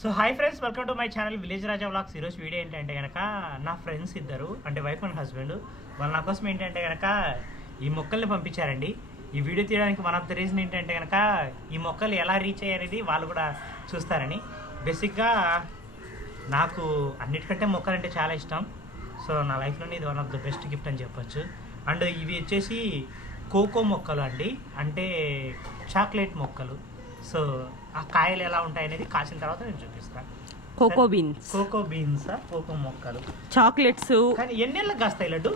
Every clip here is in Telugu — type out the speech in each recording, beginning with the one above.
So hi friends welcome to my channel village Raja vlogs ఈరోజు వీడియో ఏంటంటే కనుక నా ఫ్రెండ్స్ ఇద్దరు అంటే వైఫ్ అండ్ హస్బెండ్ వాళ్ళు నా కోసం ఏంటంటే కనుక ఈ మొక్కల్ని పంపించారండి. ఈ వీడియో తీయడానికి వన్ ఆఫ్ ద రీజన్ ఏంటంటే కనుక ఈ మొక్కలు ఎలా రీచ్ అయ్యారనేది వాళ్ళు కూడా చూస్తారని. బేసిక్గా నాకు అన్నిటికంటే మొక్కలంటే చాలా ఇష్టం. సో నా లైఫ్లోనే ఇది one of the best gift అని చెప్పొచ్చు. అండ్ ఇవి వచ్చేసి కోకో మొక్కలు అండి. అంటే చాక్లెట్ మొక్కలు. సో ఆ కాయలు ఎలా ఉంటాయి అనేది కాసిన తర్వాత నేను చూపిస్తాను cocoa beans cocoa beans cocoa మొక్కలు. చాక్లెట్స్ కానీ ఎన్నెళ్ళకి కాస్తాయి లడ్డు?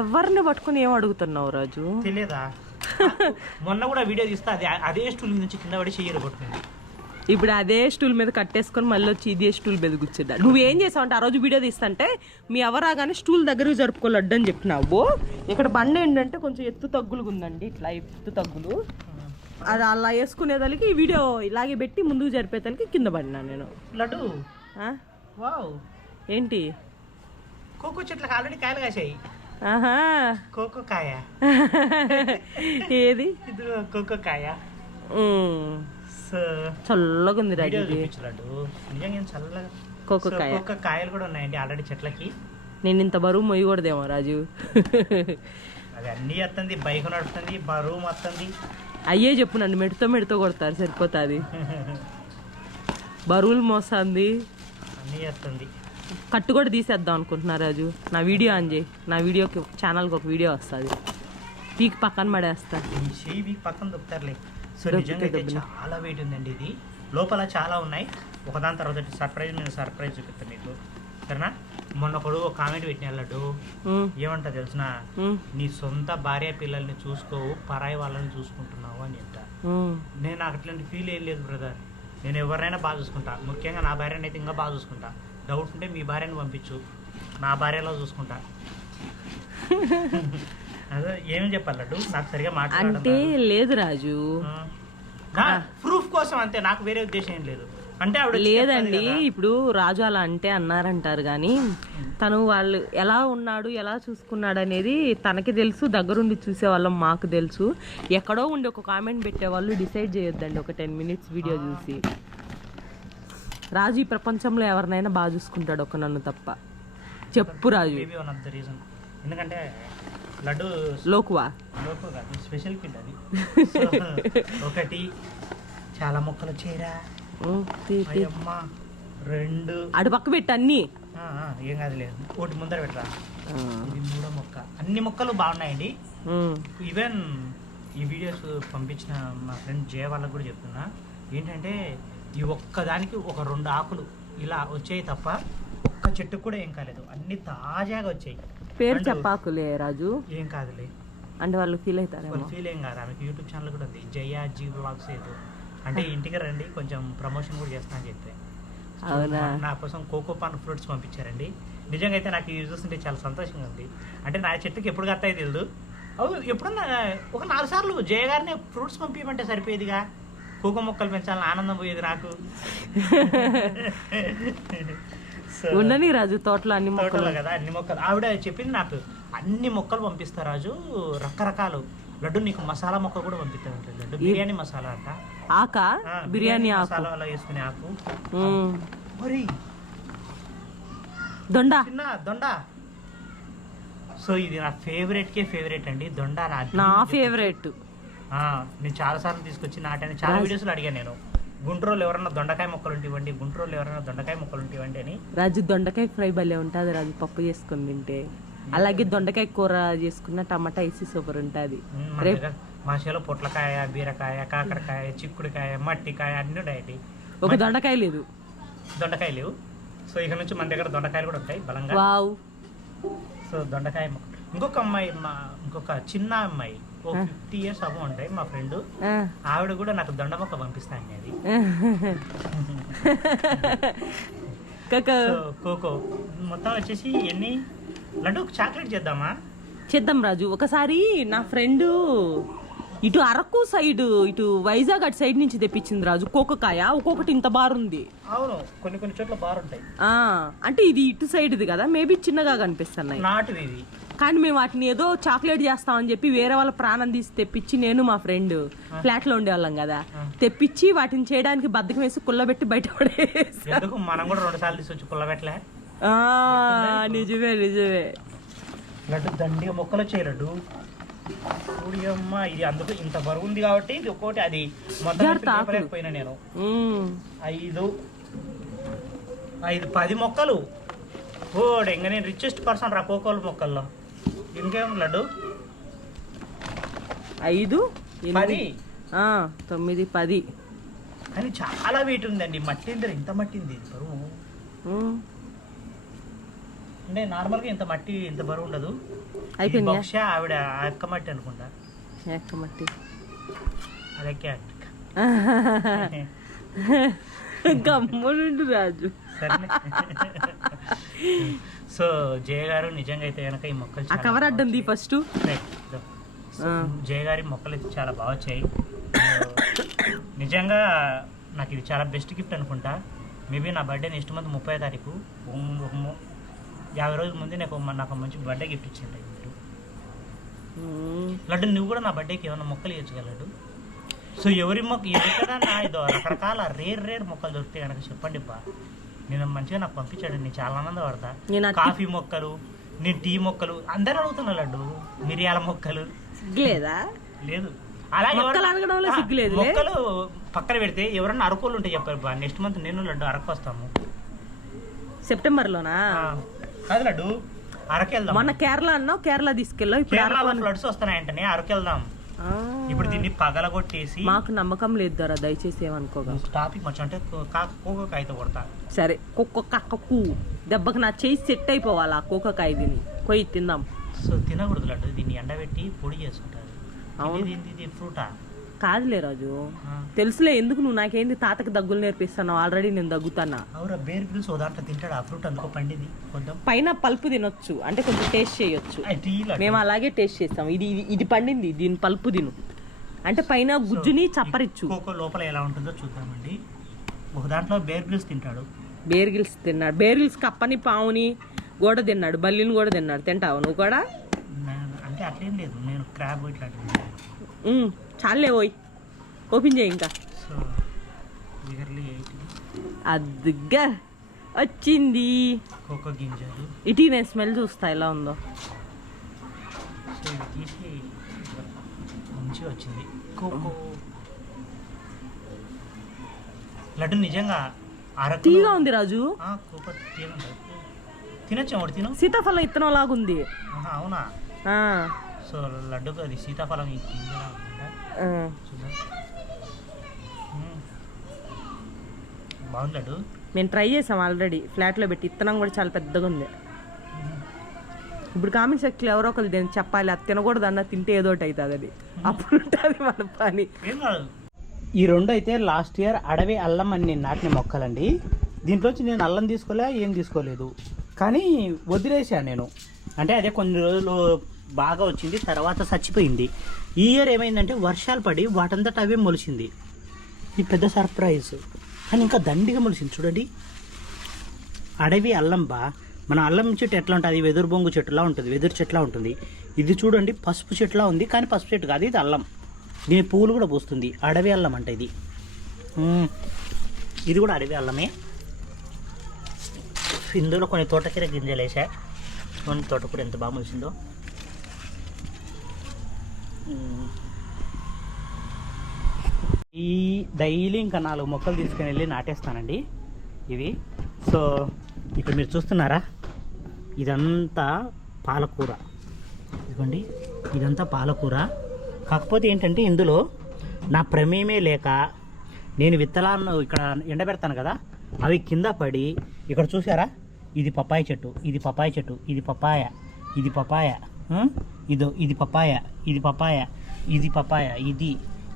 ఎవరిని పట్టుకుని ఏం అడుగుతున్నావు రాజు? తెలియదా? మొన్న కూడా వీడియో తీస్తే అది అదే స్టూల్ నుంచి కింద పడి చెయ్యరు కొట్టుకుంది. ఇప్పుడు అదే స్టూల్ మీద కట్టేసుకొని మళ్ళీ వచ్చి ఇదే స్టూల్ మీద కూర్చుంటా నువ్వేం చేసావు అంటే ఆ రోజు వీడియో తీస్తుంటే మీ ఎవరాగానే స్టూల్ దగ్గర జరుపుకోలేడ్డు అని చెప్పినావు. ఇక్కడ బండి ఏంటంటే కొంచెం ఎత్తు తగ్గులుగా ఉందండి ఇట్లా ఎత్తు తగ్గులు. అది అలా వేసుకునేదానికి ఈ వీడియో ఇలాగే పెట్టి ముందుకు జరిపేదానికి కింద పడినా నేను. లడ్డు? వావ్. ఏంటి? కోకో చెట్లకు ఆల్రెడీ కాయలు కాసాయి ఆహా. కోకో కాయ. ఏది? ఇది కోకో కాయ. సో చల్లగా ఉంది రాజు వీడియో ఇది చూపించలేడు నిజంగా చల్లగా? కోకోకాయ. సో, కోకో కాయలు కూడా ఉన్నాయండి ఆల్రెడీ చెట్లకి. నేను ఇంత బరువు మొయ్యకూడదేమో రాజు. అది అన్నీ వస్తుంది బైక్ నడుస్తుంది బరువు వస్తుంది అయ్యే చెప్పు నన్ను మెడుతో మెడుతో కొడతారు సరిపోతుంది. బరువులు మోస్తుంది కట్టు కూడా తీసేద్దాం అనుకుంటున్నా రాజు. నా వీడియో ఆన్ చేయి. నా వీడియోకి ఛానల్కి ఒక వీడియో వస్తుంది. పీక్ పక్కన పడేస్తా. పక్కన దొక్కుతారులే. సో నిజంగా. చాలా వెయిట్ ఉందండి ఇది. లోపల చాలా ఉన్నాయి. ఒకదాని తర్వాత సర్ప్రైజ్ నేను సర్ప్రైజ్ చూపిస్తాను మీకు. సరేనా? మొన్న ఒకడు ఒక కామెంట్ పెట్టిన ఉమ్, ఏమంటా తెలిసిన? నీ సొంత భార్య పిల్లల్ని చూసుకోవు పరాయి వాళ్ళని చూసుకుంటున్నావు అని చెప్తా. ఉమ్. నేను నాకు అట్లాంటి ఫీల్ ఏం లేదు బ్రదర్ నేను ఎవరినైనా బాగా చూసుకుంటా. ముఖ్యంగా నా భార్యని అయితే ఇంకా బాగా చూసుకుంటా. డౌట్ ఉంటే మీ భార్యని పంపించు. నా భార్యలో చూసుకుంటా. అదే ఏమని చెప్పాలి లడ్డు? నాకు సరిగా అంటే లేదు రాజు. ప్రూఫ్ కోసం అంతే నాకు వేరే ఉద్దేశం ఏం లేదు. అంటే ఆవిడ లేదండి. ఇప్పుడు రాజు అలా అంటే అన్నారంటారు కానీ తను వాళ్ళు ఎలా ఉన్నాడు ఎలా చూసుకున్నాడు అనేది తనకి తెలుసు దగ్గరుండి చూసే వాళ్ళం మాకు తెలుసు. ఎక్కడో ఉండి ఒక కామెంట్ పెట్టే వాళ్ళు డిసైడ్ చేయొద్దండి ఒక టెన్ మినిట్స్ వీడియో చూసి. రాజు ఈ ప్రపంచంలో ఎవరినైనా బాగా చూసుకుంటాడు ఒక నన్ను తప్ప. చెప్పు రాజు. ఎందుకంటే లడ్డు లోకువా? లోకో కాదు స్పెషల్ ఒకటి చాలా మొక్కలు వచ్చాయిరా. రెండు. అటు పక్క పెట్టు అన్ని. ఏం కాదు లేదు ఒకటి ముందర పెట్టరా? ఇది మూడో మొక్క. అన్ని మొక్కలు బాగున్నాయండి. ఈవెన్ ఈ వీడియోస్ పంపించిన మా ఫ్రెండ్ జయ వాళ్ళకి కూడా చెప్తున్నా. ఏంటంటే ఈ ఒక్కదానికి ఒక రెండు ఆకులు ఇలా వచ్చాయి తప్ప ఒక్క చెట్టు కూడా ఏం కాలేదు. అన్ని తాజాగా వచ్చాయి. పేరు చెప్పాకులే రాజు. ఏం కాదులే. అంటే వాళ్ళు ఫీల్ అవుతారేమో. వాళ్ళు ఫీల్ ఏం కాదు. ఆమెకి యూట్యూబ్ ఛానల్ కూడా ఉంది. జయ జీ బ్లాగ్స్ ఏదో. అంటే ఇంటికి రండి కొంచెం ప్రమోషన్ కూడా చేస్తా అని చెప్పి. అవునా? నా కోసం కోకో పాన్ ఫ్రూట్స్ పంపించారండి. నిజంగా అయితే నాకు ఇది చూస్తుంటే చాలా సంతోషంగా ఉంది. అంటే నా చెట్టుకి ఎప్పుడు కత్తాయి తెలియదు అవు ఎప్పుడన్నా ఒక నాలుగు సార్లు జయ గారిని ఫ్రూట్స్ పంపించమంటే సరిపోయేదిగా? కోకో మొక్కలు పెంచాలని ఆనందం పోయేది నాకు. ఉండని రాజు తోటలో అన్ని మొక్కలు. కదా అన్ని మొక్కలు. ఆవిడ చెప్పింది నాకు అన్ని మొక్కలు పంపిస్తా రాజు రకరకాలు. లడ్డు నీకు మసాలా మొక్క కూడా పంపిస్తాను లడ్డు బిర్యానీ మసాలా అంట. ఆక బిర్యానీ ఆకు. వేసుకునే ఆకు. దొండ. దొండ. సో ఇది నా ఫేవరెట్ కే ఫేవరెట్ అండి దొండ నా నా ఫేవరెట్. నేను చాలా సార్లు తీసుకొచ్చి నాటాను చాలా వీడియోస్లో అడిగాను నేను. గుంటూరులో ఎవరైనా దొండకాయ మొక్కలు ఉంటే ఇవ్వండి గుంటూరులో ఎవరైనా దొండకాయ మొక్కలు ఉంటే ఇవ్వండి అని. రాజు దొండకాయ ఫ్రై భలే ఉంటుంది రాజు పప్పు చేసుకుని తింటే. అలాగే దొండకాయ కూర చేసుకున్న టమాటా వేసి సూపర్ ఉంటుంది. రేపు- మా చేలో పొట్లకాయ బీరకాయ కాకరకాయ చిక్కుడుకాయ మట్టికాయ అన్ని ఉంటాయండి ఒక దొండకాయ లేదు. దొండకాయ లేవు. సో ఇక నుంచి మన దగ్గర దొండకాయలు కూడా ఉంటాయి బలంగా. సో దొండకాయ ఇంకొక అమ్మాయి మా ఇంకొక చిన్న అమ్మాయి ఓ ఫిఫ్టీ ఇయర్స్ అవ్వ ఉంటాయి మా ఫ్రెండ్. ఆవిడ కూడా నాకు దొండ మొక్క కక సో కోకో మొత్తం వచ్చేసి ఎన్ని? లడ్డు చాక్లెట్ చేద్దామా? చేద్దాం రాజు. ఒకసారి నా ఫ్రెండ్ ఇటు అరకు సైడ్ ఇటు వైజాగ్ అటు సైడ్ నుంచి తెప్పించింది రాజు. కోకకాయ ఒక్కొక్కటి ఇంత బారుంది అవును కొన్ని కొన్ని చోట్ల బాగుంటాయి ఆ అంటే ఇది ఇటు సైడ్ ఇది కదా మేబీ చిన్నగా కనిపిస్తున్నాయి. నాటువి ఇవి కానీ మేము వాటిని ఏదో చాక్లెట్ చేస్తామని చెప్పి వేరే వాళ్ళ ప్రాణం తీసి తెప్పించి నేను మా ఫ్రెండ్ ఫ్లాట్లో ఉండేవాళ్ళం కదా. తెప్పించి వాటిని చేయడానికి బద్దకం వేసి కుల్లబెట్టి బయట మనం కూడా రెండు సార్లు తీసుకొచ్చి పుల్లబెట్టలే ఆ, నిజమే నిజమే. దండిగా మొక్కలు అమ్మ ఇది అందుకు ఇంత బరువు ఉంది కాబట్టి ఇది ఒక్కోటి అది మొత్తం. లేపలేకపోయినా నేను. ఐదు ఐదు పది మొక్కలు. ఓ ఇంకా నేను రిచెస్ట్ పర్సన్ రా కోకోలు మొక్కల్లో. ఇంకేం లడ్డు? ఐదు పది. తొమ్మిది పది. కానీ చాలా వెయిట్ ఉందండి మట్టి ఇంత ఇంత మట్టి ఉంది బరువు. అంటే నార్మల్గా ఇంత మట్టి ఇంత బరువు ఉండదు. అయిపోయిందా బహుశా ఆవిడ అక్క మట్టి అనుకుంటా. ఎక్క మట్టి. అదక్కే గమ్మునుండు రాజు. సో జయ గారు నిజంగా అయితే కనుక ఈ మొక్కలు కవర్ అడ్డం ది బాగా ఫస్ట్. జయ గారి మొక్కలు అయితే చాలా బాగా వచ్చాయి. నిజంగా నాకు ఇది చాలా బెస్ట్ గిఫ్ట్ అనుకుంటా. మేబీ నా బర్త్డే నెక్స్ట్ మంత్ ముప్పై తారీఖు. యాభై రోజుల ముందే నాకు నాకు మంచి బర్త్డే గిఫ్ట్ ఇచ్చింటాయి మీరు. లడ్డు నువ్వు కూడా నా బర్త్డేకి ఏమైనా మొక్కలు ఇవ్వచ్చు కదా లడ్డు? సో ఎవరి మొక్క ఎక్కడన్నా ఇదో రకరకాల రేర్ రేర్ మొక్కలు దొరికితే కనుక చెప్పండి బా. నేను మంచిగా నాకు పంపించాడు నేను చాలా ఆనందపడతా. కాఫీ మొక్కలు నేను టీ మొక్కలు అందరూ అడుగుతున్నా లడ్డు మిరియాల మొక్కలు. సిగ్గులేదా? లేదు. అలా మొక్కలు పక్కన పెడితే ఎవరన్నా అరకులు ఉంటే చెప్పారు బా. నెక్స్ట్ మంత్ నేను లడ్డు అరకు వస్తాము. సెప్టెంబర్ లోనా ఆ, కాదు లడ్డు. అరకు వెళ్దాం మొన్న కేరళ అన్నావు కేరళ తీసుకెళ్ళావు ఇప్పుడు కేరళలో అరకు ఫ్లడ్స్ వస్తున్నాయంటనే అరకు వెళ్దాం ఆ. ఇప్పుడు దీన్ని పగలగొట్టేసి మాకు నమ్మకం లేదు దొర దయచేసి ఏమనుకోగా టాపిక్ మచ్చ అంటే కోకాయతో కొడతా. సరే కుక్క. కక్కకు దెబ్బకి నా చేయి సెట్ అయిపోవాలి ఆ కోకకాయ తిని. కొయ్యి తిందాం. సో తినకూడదు లడ్డు దీన్ని ఎండబెట్టి పొడి చేసుకుంటారు. అవును. ఇది ఇది- ఇది ఫ్రూటా కాదులే రాజు. తెలుసులే ఎందుకు నువ్వు నాకేంది తాతకి దగ్గులు నేర్పిస్తున్నావు? ఆల్రెడీ నేను దగ్గుతానా? అవురా బేర్ గ్రిల్స్ ఓ దాంట్లో తింటాడు? ఆ ఫ్రూట్ అందుకో పండింది. కొంచెం పైన పల్పు తినొచ్చు అంటే కొంచెం టేస్ట్ చేయొచ్చు. మేము అలాగే టేస్ట్ చేస్తాం. ఇది ఇది- ఇది పండింది దీని పల్పు తిను. అంటే పైన గుజ్జుని చప్పరిచ్చు. కోకో లోపల ఎలా ఉంటుందో చూద్దామండి. ఒక దాంట్లో బేర్ గ్రిల్స్ తింటాడు. బేర్గిల్స్ తిన్నాడు. బేర్గిల్స్ కప్పని పావుని కూడా తిన్నాడు. బల్లిని కూడా తిన్నాడు. తింటావు నువ్వు కూడా? అంటే అట్లేం లేదు. నేను క్రాబ్ ఇట్లాంటివి చాలే పోయి ఓపెన్ చేయి ఇంకా. అద్దుగా వచ్చింది. ఇటీ నేను స్మెల్ చూస్తా ఎలా ఉందో. మంచిగా వచ్చింది. లడ్డు నిజంగా తీగా ఉంది రాజు. తినొచ్చు తిను? సీతాఫలం ఇత్తనం లాగుంది అవునా? ఆ, సో లడ్డుకు అది సీతాఫలం. బాగుంది లడ్డు. మేము ట్రై చేసాం ఆల్రెడీ ఫ్లాట్లో పెట్టి ఇత్తనం కూడా చాలా పెద్దగా ఉంది. ఇప్పుడు కామెంట్ సెక్షన్ ఎవరో ఒకరు దీన్ని చెప్పాలి అది తినకూడదు అన్న తింటే ఏదో ఒకటి అవుతుంది అది. అప్పుడు ఉంటుంది మన పని. ఈ రెండు అయితే లాస్ట్ ఇయర్ అడవి అల్లం అని నేను నాటిన మొక్కలండి. దీంట్లోంచి నేను అల్లం తీసుకోలే ఏం తీసుకోలేదు. కానీ వదిలేసాను నేను. అంటే అదే కొన్ని రోజులు బాగా వచ్చింది తర్వాత చచ్చిపోయింది. ఈ ఇయర్ ఏమైందంటే వర్షాలు పడి వాటంతట అవే మొలిచింది. ఇది పెద్ద సర్ప్రైజ్ కానీ ఇంకా దండిగా మొలిచింది. చూడండి. అడవి అల్లం బా. మన అల్లం చెట్టు ఎట్లా ఉంటుంది? వెదురు బొంగు చెట్టులా ఉంటుంది వెదురు చెట్లా ఉంటుంది. ఇది చూడండి పసుపు చెట్టులా ఉంది కానీ పసుపు చెట్టు కాదు ఇది అల్లం. దీని పువ్వులు కూడా పూస్తుంది. అడవి అల్లం అంట ఇది. ఇది కూడా అడవి అల్లమే. ఇందులో కొన్ని తోటకీర గింజలు వేసా కొన్ని తోట కూడా ఎంత బాగా మొలిసిందో ఈ డైలీ ఇంకా నాలుగు మొక్కలు తీసుకుని వెళ్ళి నాటేస్తానండి ఇవి. సో ఇక్కడ మీరు చూస్తున్నారా? ఇదంతా పాలకూర. ఇదిగోండి ఇదంతా పాలకూర. కాకపోతే ఏంటంటే ఇందులో నా ప్రమేయమే లేక నేను విత్తనాలను ఇక్కడ ఎండబెడతాను కదా అవి కింద పడి ఇక్కడ చూసారా ఇది పపాయ చెట్టు ఇది పపాయ చెట్టు ఇది పపాయ ఇది పపాయ ఇదో ఇది పపాయ ఇది పపాయ ఇది పపాయ ఇది.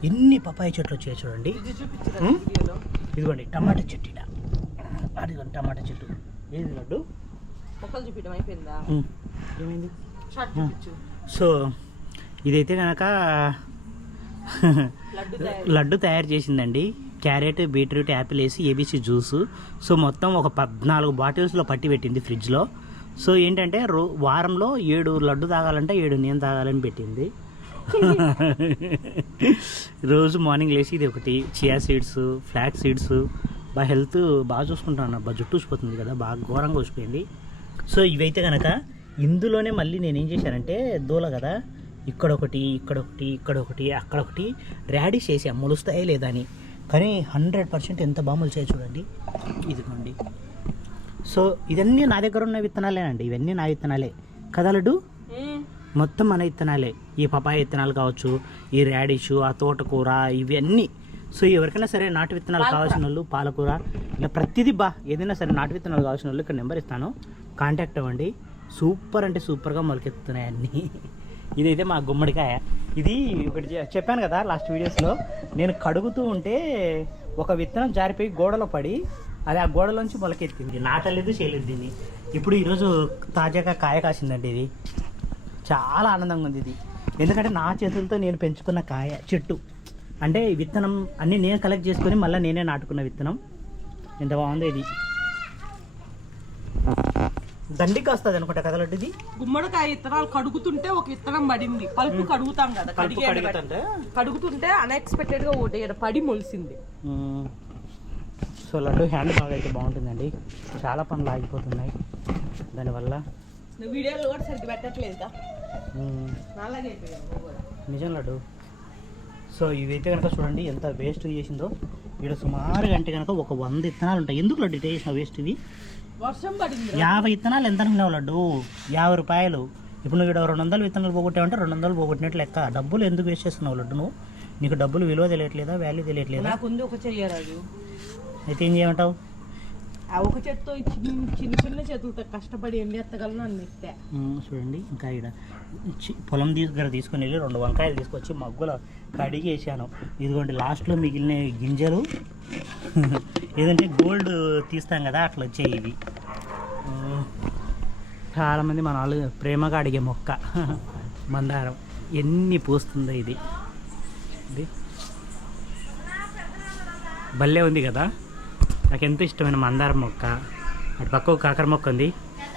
ఎన్ని పపాయ చెట్లు వచ్చాయి చూడండి? ఇదిగోండి టమాటా చెట్టు ఇడ అదిగోండి టమాటా చెట్టు. ఏది లడ్డు. ఏమైంది? సో ఇదైతే కనుక లడ్డు లడ్డు తయారు చేసిందండి. క్యారెట్ బీట్రూట్ యాపిల్ వేసి ఏబీసీ జ్యూస్. సో మొత్తం ఒక పద్నాలుగు బాటిల్స్లో పట్టి పెట్టింది ఫ్రిడ్జ్లో. సో ఏంటంటే రో వారంలో ఏడు లడ్డు తాగాలంటే ఏడు నేను తాగాలని పెట్టింది. రోజు మార్నింగ్ లేచి ఇది ఒకటి చియా సీడ్స్ ఫ్లాక్ సీడ్స్ బాగా హెల్త్ బాగా చూసుకుంటాను బాగా జుట్టు ఊసిపోతుంది కదా బాగా ఘోరంగా ఊసిపోయింది. సో ఇవైతే కనుక ఇందులోనే మళ్ళీ నేను ఏం చేశానంటే దూల కదా ఇక్కడ ఒకటి ఇక్కడ ఒకటి ఇక్కడ ఒకటి అక్కడ ఒకటి ర్యాడిష్ వేసా మొలుస్తాయే లేదా అని. కానీ హండ్రెడ్ పర్సెంట్ ఎంత బాగా మొలిచాయి చూడండి. ఇదిగోండి. సో ఇవన్నీ నా దగ్గర ఉన్న విత్తనాలేనండి. ఇవన్నీ నా విత్తనాలే. కదా లడ్డు మొత్తం మన విత్తనాలే. ఈ పపాయ విత్తనాలు కావచ్చు ఈ రాడిష్ ఆ తోటకూర ఇవన్నీ. సో ఎవరికైనా సరే నాటు విత్తనాలు కావాల్సిన వాళ్ళు పాలకూర ఇలా ప్రతిదీ బా ఏదైనా సరే నాటు విత్తనాలు కావాల్సిన వాళ్ళు ఇక్కడ నెంబర్ ఇస్తాను. కాంటాక్ట్ అవ్వండి. సూపర్ అంటే సూపర్గా మొలకెత్తున్నాయి అన్నీ ఇదైతే మా గుమ్మడికాయ. ఇది ఒకటి చె- చెప్పాను కదా లాస్ట్ వీడియోస్లో. నేను కడుగుతూ ఉంటే ఒక విత్తనం జారిపోయి గోడలో పడి అది ఆ గోడలోంచి మొలకెత్తింది. నాటలేదు చేయలేదు దీన్ని. ఇప్పుడు ఈరోజు తాజాగా కాయ కాసిందండి ఇది. చాలా ఆనందంగా ఉంది ఇది. ఎందుకంటే నా చేతులతో నేను పెంచుకున్న కాయ చెట్టు. అంటే విత్తనం అన్నీ నేను కలెక్ట్ చేసుకొని మళ్ళీ నేనే నాటుకున్న విత్తనం. ఎంత బాగుందో ఇది. దండికి వస్తుంది అనుకుంటా కదా ఇది? గుమ్మడికాయ విత్తనాలు కడుగుతుంటే ఒక విత్తనం పడింది. పలుపు కడుగుతాం కదా. కడుగుతుంటే? అన్ఎక్స్పెక్టెడ్గా ఒకటి పడి మొలిసింది. సో లడ్డు హ్యాండ్ బాగా అయితే బాగుంటుందండి. చాలా పనులు ఆగిపోతున్నాయి. దానివల్ల వీడియోలు కూడా సరిగ్గా. నిజం లడ్డు. సో ఇవైతే కనుక చూడండి ఎంత వేస్ట్ చేసిందో. ఇక్కడ సుమారుగా అంటే కనుక ఒక వంద ఇత్తనాలు ఉంటాయి. ఎందుకు లడ్డు ఇట్లా చేసిన వేస్ట్ ఇవి? వర్షం పడింది యాభై ఇత్తనాలు ఎంత అనుకున్నావు లడ్డు? యాభై రూపాయలు. ఇప్పుడు నువ్వు ఇక్కడ రెండు వందలు విత్తనాలు పోగొట్టావంటే రెండు వందలు పోగొట్టినట్లు లెక్క. డబ్బులు ఎందుకు వేస్ట్ చేస్తున్నావు లడ్డు నువ్వు? నీకు డబ్బులు విలువ తెలియట్లేదా? వాల్యూ తెలియట్లేదా? నాకుంది ఒక చెయ్యరాజు అయితే ఏం చేయమంటావు? ఆ ఒక చేత్తో ఈ చిన్న చిన్న చిన్న చేతులతో కష్టపడి ఎత్తగలను అన్ని ఎత్తా. మ్మ్, చూడండి ఇంకా ఇక్కడ పొలం దగ్గర తీసుకొని వెళ్ళి రెండు వంకాయలు తీసుకొచ్చి మగ్గుల కడిగి వేసాను. ఇదిగోండి లాస్ట్లో మిగిలిన గింజలు. ఏదంటే గోల్డ్ తీస్తాం కదా అట్లా వచ్చాయి ఇవి. చాలామంది మన వాళ్ళు ప్రేమగా అడిగే మొక్క. మందారం. ఎన్ని పూస్తుందో ఇది. ఇది. భలే ఉంది కదా? నాకు ఎంతో ఇష్టమైన మందారం మొక్క అటు పక్క ఒక కాకర మొక్క ఉంది.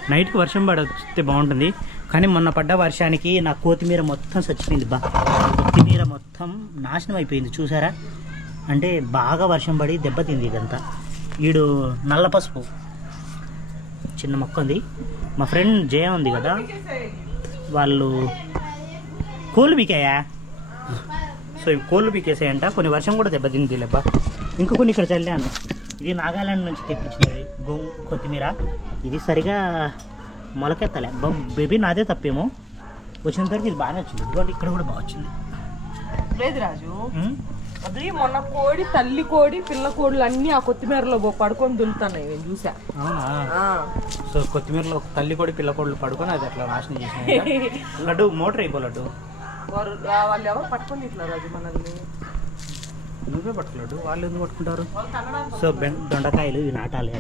నైట్కి వర్షం పడితే బాగుంటుంది. కానీ మొన్న పడ్డ వర్షానికి నా కొత్తిమీర మొత్తం చచ్చిపోయింది. బా కొత్తిమీర మొత్తం నాశనం అయిపోయింది. చూసారా? అంటే బాగా వర్షం పడి దెబ్బతింది ఇదంతా. వీడు నల్ల పసుపు చిన్న మొక్క ఉంది. మా ఫ్రెండ్ జయ ఉంది కదా వాళ్ళు కోళ్ళు పీకాయా? సో ఇవి కోళ్ళు పీకేసాయంట. కొన్ని వర్షం కూడా దెబ్బతింది లేబ్బా ఇంకా కొన్ని ఇక్కడ చల్లాను ఇది నాగాలాండ్ నుంచి తెప్పించినది గో కొత్తిమీర. ఇది సరిగా మొలకెత్తలే. బేబీ నాదే తప్పేమో. వచ్చినంతవరకు ఇది బాగానే వచ్చింది. ఇక్కడ కూడా బాగా వచ్చింది. లేదు రాజు. అది మొన్న కోడి తల్లి కోడి పిల్ల కోడులు అన్ని ఆ కొత్తిమీరలో పడుకొని దులుతున్నాయి. నేను చూసా అవునా. సో కొత్తిమీరలో తల్లి కొడి పిల్ల కొడులు పడుకొని అది అట్లా నాశనం చేసిన లడ్డు మోటర్ అయిపో లడ్డు. వాళ్ళు ఎవరు పట్టుకొని ఇట్లా రాజు మనల్ని? నువ్వే పట్టుకోలేడు వాళ్ళు ఎందుకు పట్టుకుంటారు? సో బెం దొండకాయలు ఇవి నాటాలి.